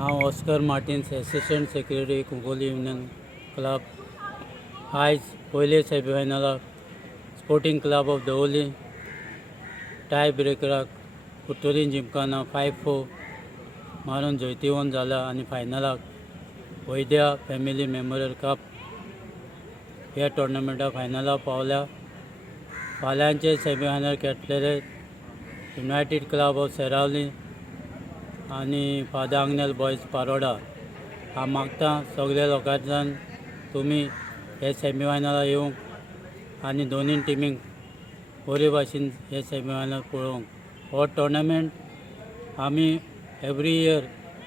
हांव Oscar Martins assistant secretary Cuncolim union club आयज पयले सेमीफायनलाक sporting club of Davorlim tie ब्रेकराक कुट्टोलीन जिमखाना 5-4 मारून जैतिवंत जाला आनी फायनलाक वैद्या फॅमिली मेमोरियल कप ह्या टोर्नामेंटा फायनलाक पावल्या. फाल्यांचे semifinal खेळटलेले United club of Seraulim आनी फादर आग्नेल बॉयज पारोडा. हांव मागता सगळ्या लोकांच्यान तुमी हे सेमीफायनलाक येवंक आनी दोनूय टिमींक बरे भाशेन हे सेमीफायनल पळोवंक. हो टोर्नामेंट आमी एवरी इयर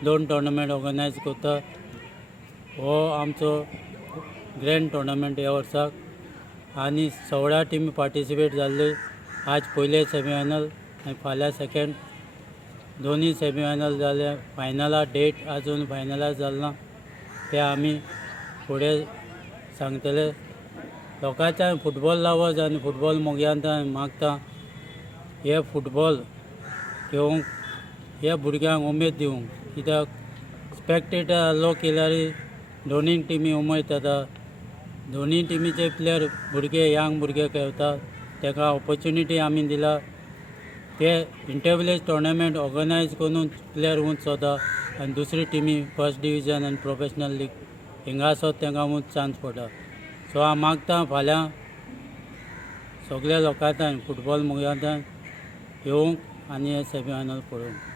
2 टोर्नामेंट ऑर्गनायज करता. हो आमचो ग्रँड टोर्नामेंट ह्या वर्साक आनी 16 टिमी पार्टिसिपेट जाल्ले. आज पयले सेमीफायनल आनी फाल्यां सेकेंड. दोनूय सेमीफायनल जाले. फायनला डेट आजून फायनलायज जालना ते आमी फुडें सांगतले. लोकांच्या फुटबॉल लावज आनी फुटबॉल मोग्यांत मागता हे फुटबॉल घेवंक ह्या भुरग्यांक उमेद दिवंक. कित्याक स्पेक्टेटर आसलो केल्यार दोनूय टिमी उमेद येता. दोनूय टिमीचे प्लेयर भुरगे यंग भुरगे खेळटा ताका ऑपॉर्च्युनिटी आमी दिला. ते इंटरविलेज टोर्नामेंट ऑर्गनायज करून प्लेयर उंच वता आनी दुसरी टिमी फर्स्ट डिविजन आनी प्रोफेशनल लीग हिंगा सो तांकां उंच चान्स पडटा. सो हांव मागता फाल्यां सगळ्या लोकांतान फुटबॉल मुग्यांतान येवंक आनी हे सेमीफायनल पळोवंक.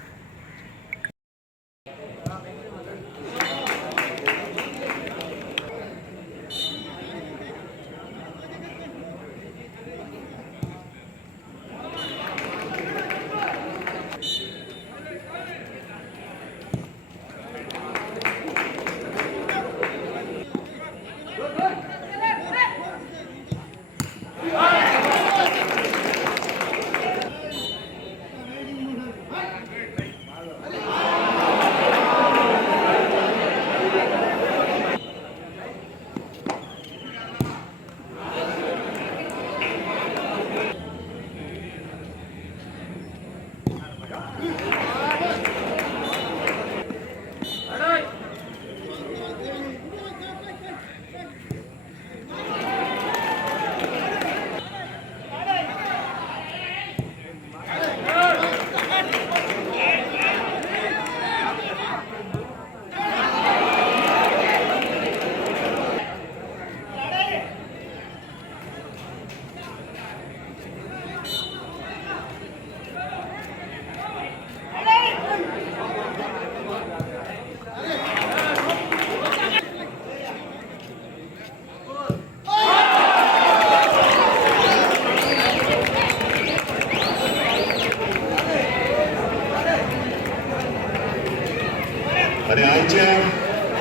आणि आजच्या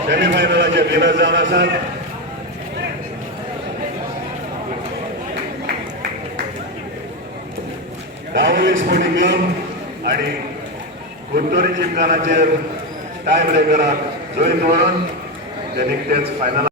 सेमीफायनलाचे विनर जावन आसात दावोली स्पोर्टिंग क्लब आणि कुट्टोली जिमखानाचेर टाय ब्रेकराक जैत व्हरून ते निकतेच फायनल